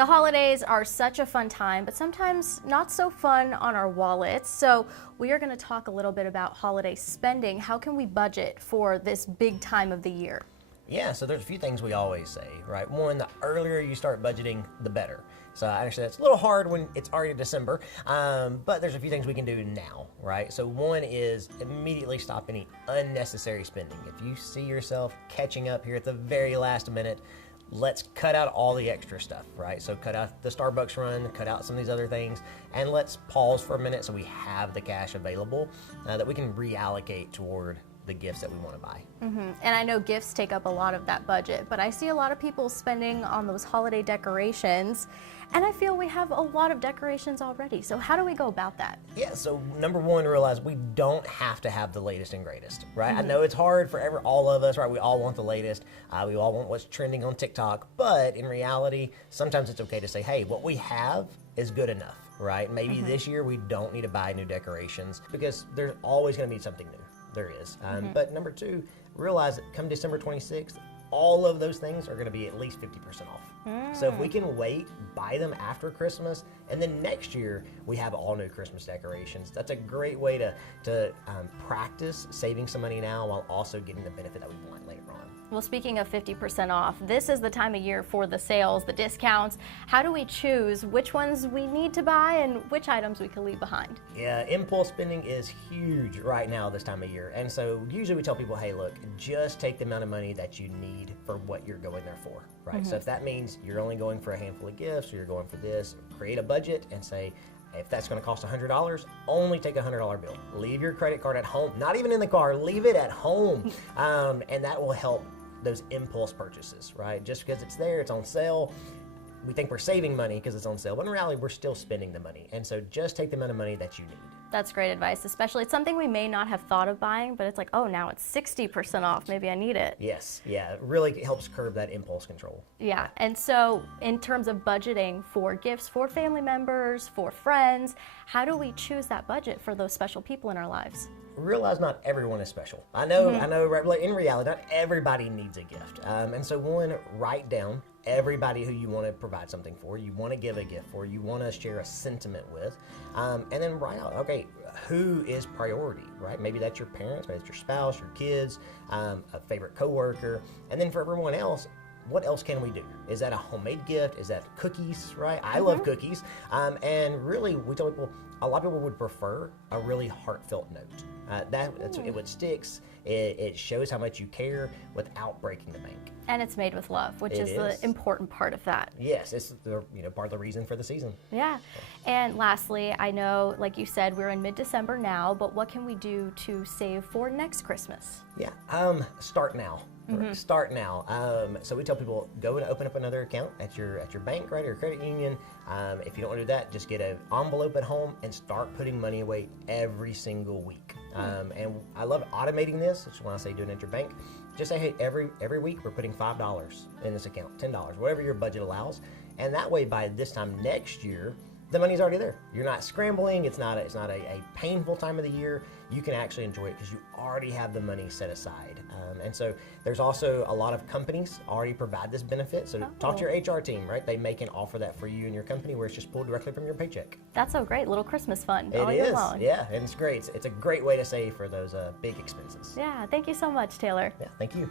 The holidays are such a fun time, but sometimes not so fun on our wallets. So we are going to talk a little bit about holiday spending. How can we budget for this big time of the year? Yeah, so there's a few things we always say, right? One, the earlier you start budgeting, the better. So actually that's a little hard when it's already December, but there's a few things we can do now, right? So one is immediately stop any unnecessary spending. If you see yourself catching up here at the very last minute, let's cut out all the extra stuff, right? So cut out the Starbucks run, cut out some of these other things, and let's pause for a minute so we have the cash available that we can reallocate toward the gifts that we want to buy. And I know gifts take up a lot of that budget, but I see a lot of people spending on those holiday decorations, and I feel we have a lot of decorations already. So how do we go about that? Yeah, so number one, realize we don't have to have the latest and greatest, right? I know it's hard for all of us, right? We all want the latest. We all want what's trending on TikTok, but in reality, sometimes it's okay to say, hey, what we have is good enough, right? Maybe this year we don't need to buy new decorations because there's always going to be something new. There is. But number two, realize that come December 26th, all of those things are going to be at least 50% off. So if we can wait, buy them after Christmas, and then next year we have all new Christmas decorations. That's a great way to practice saving some money now while also getting the benefit that we want later on. Well, speaking of 50% off, this is the time of year for the sales, the discounts. How do we choose which ones we need to buy and which items we can leave behind? Yeah, impulse spending is huge right now this time of year. And so usually we tell people, hey, look, just take the amount of money that you need for what you're going there for, right? So if that means you're only going for a handful of gifts or you're going for this, create a budget and say, if that's going to cost $100, only take a $100 bill. Leave your credit card at home, not even in the car, leave it at home. And that will help those impulse purchases, right? Just because it's there, it's on sale, we think we're saving money because it's on sale, but in reality, we're still spending the money. And so just take the amount of money that you need. That's great advice, especially it's something we may not have thought of buying, but it's like, oh, now it's 60% off. Maybe I need it. Yes, yeah, it really helps curb that impulse control. Yeah, and so in terms of budgeting for gifts for family members, for friends, how do we choose that budget for those special people in our lives? Realize not everyone is special. I know, right, in reality, not everybody needs a gift. And so one, write down everybody who you want to provide something for, you want to give a gift for, you want to share a sentiment with, and then write out, okay, who is priority, right? Maybe that's your parents, maybe it's your spouse, your kids, a favorite coworker, and then for everyone else, what else can we do? Is that a homemade gift? Is that cookies, right? I love cookies. And really, we tell people, a lot of people would prefer a really heartfelt note. It would sticks. It shows how much you care without breaking the bank. And it's made with love, which is the important part of that. Yes, it's the part of the reason for the season. Yeah. And lastly, I know, like you said, we're in mid-December now, but what can we do to save for next Christmas? Yeah, start now. Start now. So we tell people, go and open up another account at your bank, right, or your credit union. If you don't want to do that, just get an envelope at home and start putting money away every single week. And I love automating this. That's when I say doing it at your bank. Just say, hey, every week we're putting $5 in this account, $10, whatever your budget allows. And that way, by this time next year, the money's already there. You're not scrambling. It's not a painful time of the year. You can actually enjoy it because you already have the money set aside. And so there's also a lot of companies already provide this benefit. So talk to your HR team, right? They can offer that for you and your company where it's just pulled directly from your paycheck. That's so great. Little Christmas fun. It is. Yeah, and it's great. It's a great way to save for those big expenses. Yeah, thank you so much, Taylor. Yeah, thank you.